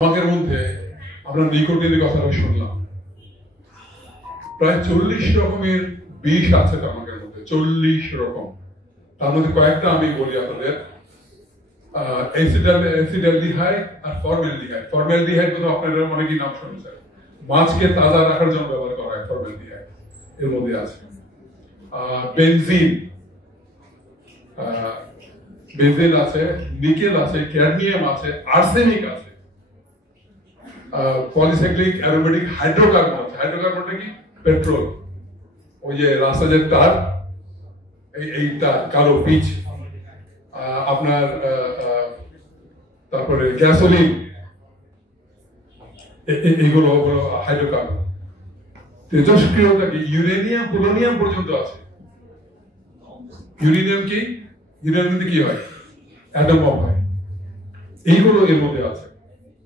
তামাকের মধ্যে আমরা নিকোটিনের কথাটা শুনলাম। প্রায় 40 রকমের বিষ আছে তামাকের মধ্যে, 40 রকম। তার মধ্যে কয়েকটা আমি বলি আপনাদের। অ্যাসিটালডিহাইড আর ফর্মালডিহাইড। ফর্মালডিহাইড তো আপনারা অনেকেই নাম শুনেছেন। মাছকে তাজা রাখার জন্য ব্যবহার করা হয় ফর্মালডিহাইড, এর মধ্যে আছে। বেনজিন, বেনজিন আছে, নিকেল আছে, ক্যাডমিয়াম আছে, আর্সেনিক আছে, পলিসাইক্লিক অ্যারোমেটিক হাইড্রোকার্বন আছে। হাইড্রোকার্বনটা কি? পেট্রোল। ওই যে রাস্তার তার, এইটা কালো পিচ, আপনার তারপরে গ্যাসোলিন, এইগুলো হলো হাইড্রোকার্বন। তেজস্ক্রিয়তা কি? ইউরেনিয়াম, পোলোনিয়াম পর্যন্ত আছে। ইউরেনিয়াম কি? ইউরেনিয়াম কি হয়? অ্যাটম বম হয়। এইগুলো এর মধ্যে আছে।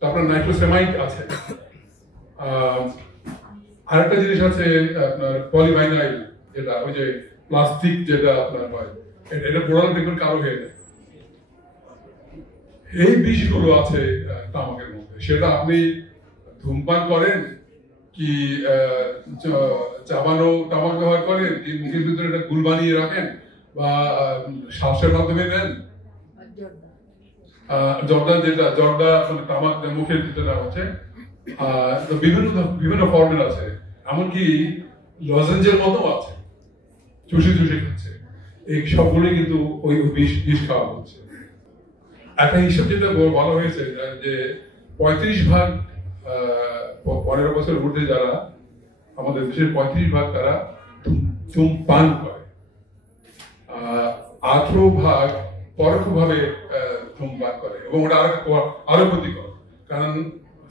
তারপর নাইট্রোসেমাইড আছে। আরেকটা জিনিস আছে আপনার পলিভাইনাইল, যেটা ওই যে প্লাস্টিক যেটা আপনার হয়, এটা পোড়ালে দেখবেন কালো হয়ে যায়। এই বিষগুলো আছে তামাকের মধ্যে। সেটা আপনি ধূমপান করেন কি চাবানো তামাক ব্যবহার করেন কি মুখের ভিতরে একটা গুল বানিয়ে রাখেন বা শ্বাসের মাধ্যমে নেন, জর্দা, যেটা জর্দা মানে তামাক মুখের ভিতরে হচ্ছে, বিভিন্ন ফর্মের আছে। এমনকি লজেঞ্জের মতো আছে, চুষে চুষে খাচ্ছে। এই সবগুলোই কিন্তু ওই বিষ খাওয়া হচ্ছে। একটা হিসাব যেটা বলা হয়েছে যে 35% 15 বছর ঊর্ধ্বে যারা আমাদের দেশের 35% তারা ধূমপান করে, 18% পরোক্ষভাবে ধূমপান করে, এবং ওটা আরো ক্ষতিকর। কারণ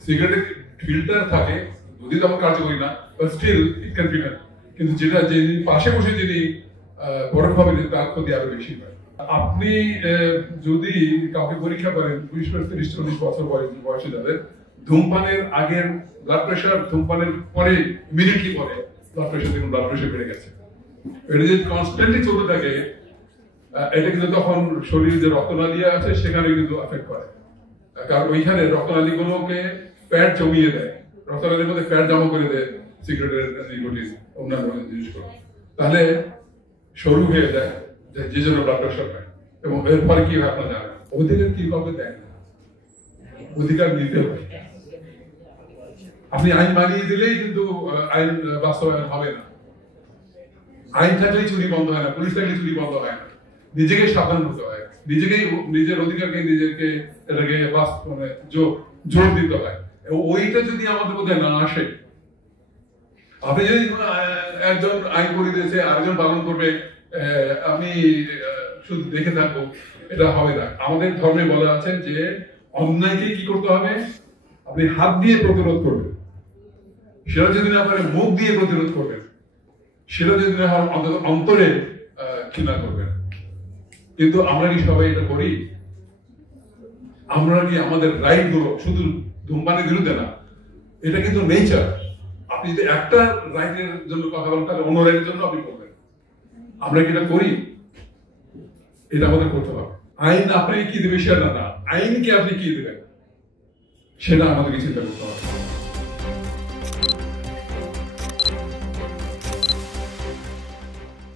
সিগারেটের ফিল্টার থাকে, যদি তেমন কার্যকরী না, স্টিল ইট ক্যান প্রিভেন্ট। কিন্তু যেটা যিনি পাশে বসে যিনি পরোক্ষভাবে, তার ক্ষতি আরো বেশি হয়। আপনি যদি কাউকে পরীক্ষা করেন 20-30-40 বছর বয়সে যাদের ধূমপানের আগের ব্লাড প্রেশার, ধূমপানের পরে ইমিডিয়েটলি পরে ব্লাড প্রেশার বেড়ে গেছে। এটা যদি কনস্ট্যান্টলি চলতে থাকে, এটা কিন্তু তখন শরীরে যে রক্তনালী আছে সেখানে কিন্তু এফেক্ট করে। কারণ ওইখানে রক্তনালী গুলোকে ফ্যাট জমিয়ে দেয়, রক্তনালীর মধ্যে ফ্যাট জমা করে দেয় সিগারেটের নিকোটিন, অন্যান্য জিনিসগুলো। তাহলে সরু হয়ে যায়, যে জন্য ব্লাড প্রেশার হয়। এবং এরপরে কি হয় আপনারা জানেন, অধিকার কি কাউকে দেয় না, অধিকার নিতে হবে। আপনি আইন মানিয়ে দিলেই কিন্তু আইন বাস্তবায়ন হবে না। আইন থাকলেই চুরি বন্ধ হয় না, পুলিশ থাকলে চুরি বন্ধ হয় না। নিজেকে সাবধান হতে হয়, নিজের অধিকারকে এটাকে মানে জোর দিতে হয়। এবং ওইটা যদি আমাদের মধ্যে না আসে, আপনি যদি একজন আইন করে দিয়েছে, আরেকজন পালন করবে, আমি শুধু দেখে থাকবো, এটা হবে না। আমাদের ধর্মে বলা আছে যে অন্যায়কে কি করতে হবে? আপনি হাত দিয়ে প্রতিরোধ করবেন, সেটা যদি না পারে মুখ দিয়ে প্রতিরোধ করবেন, সেটা যদি না হয় অন্তত অন্তরে ঘৃণা করবেন। কিন্তু আমরা কি সবাই এটা করি? আমরা কি আমাদের রাইট গুলো শুধু ধূমপানের বিরুদ্ধে না, এটা কিন্তু নেচার। আপনি যদি একটা রাইটের জন্য কথা বলেন, তাহলে অন্য রাইটের জন্য আপনি করবেন। আমরা কি এটা করি? এটা আমাদের করতে হবে। আইন আপনি কি দেবে সেটা না, আইনকে আপনি কি দেবেন সেটা আমাদেরকে চিন্তা করতে হবে।